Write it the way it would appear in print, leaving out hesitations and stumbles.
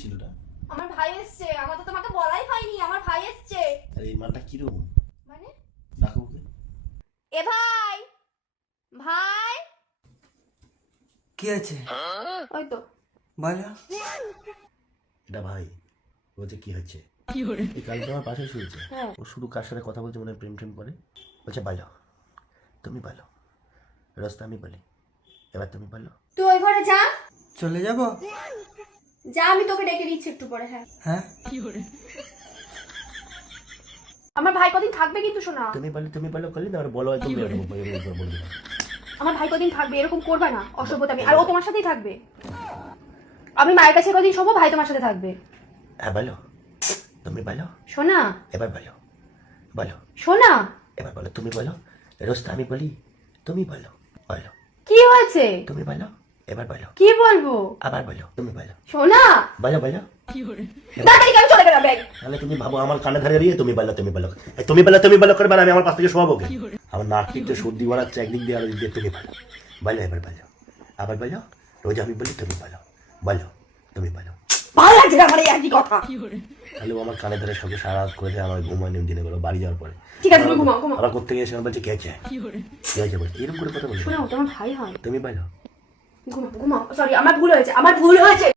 ছিলটা আমার ভাই এসছে, আমার তো তোমাকে বলাই হয়নি, আমার ভাই এসছে। আরে এই মালটা কি রকম? মানে ডাকো ওকে। এ ভাই, ভাই কি আছে? ওই তো বলো। এটা ভাই বলছে কি হচ্ছে এই কালকে আমার পাশে শুয়েছে। হ্যাঁ। ও শুধু কার সাথে কথা বলছে, মনে হয় প্রেম করে। বলছে বলো, তুমি বলো, রাস্তা আমি বলি, এবার তুমি বলো। তুই ওই ঘরে যা, চলে যাব? যা, আমি তোকে ডেকে দিচ্ছি একটু পরে। হ্যাঁ, হ্যাঁ, আমার ভাই কদিন থাকবে কিন্তু শোনা। তুমি বলো করলি না, আর বলো একদম বলে দিলাম। আমার ভাই কদিন থাকবে, এরকম করবে না অসভ্যতামি। আর ও তোমার সাথেই থাকবে। আমি মায়ের কাছে কদিন শোবো, ভাই তোমার সাথে থাকবে। হ্যাঁ বলো, তুমি বলো, শোনা এবার বলো, বলো শোনা, এবার বলো, তুমি বলো, রাস্তা আমি বলি, তুমি বলো, বলো কি হয়েছে? তুমি বলো, এবার বলো, কি বলবো? আবার বলো, তুমি বলো, শোনা বলো বলো। তাড়াতাড়ি আমি চলে গেলাম ব্যাগ। তাহলে তুমি ভাবো আমার কানে ধরে দিয়ে তুমি বলো, তুমি বলো, তুমি বলো করবে, আমি আমার পাশ থেকে শোয়াবো কে? আমার নাক টিপতে সর্দি বাড়াচ্ছে একদিক দিয়ে, আর দিক দিয়ে তুমি বলো, বলো এবার বলো, আবার বলো, রোজ আমি বলি তুমি বলো, বলো তুমি বলো। ভালো লাগছে না আমার এই একই কথা। তাহলে ও আমার কানে ধরে সঙ্গে সারা রাত করেছে, আমার ঘুমায় নেম দিনে গেলো বাড়ি যাওয়ার পরে। ঠিক আছে, তুমি ঘুমাও ঘুমাও। আবার করতে গিয়ে সে বলছে কে আছে, কি হয়েছে বলছে, এরকম করে কথা বলছে। শোনা, ও তোমার ভাই হয়। তুমি বলো। ঘুমাও ঘুমাও, সরি আমার ভুল হয়েছে, আমার ভুল হয়েছে।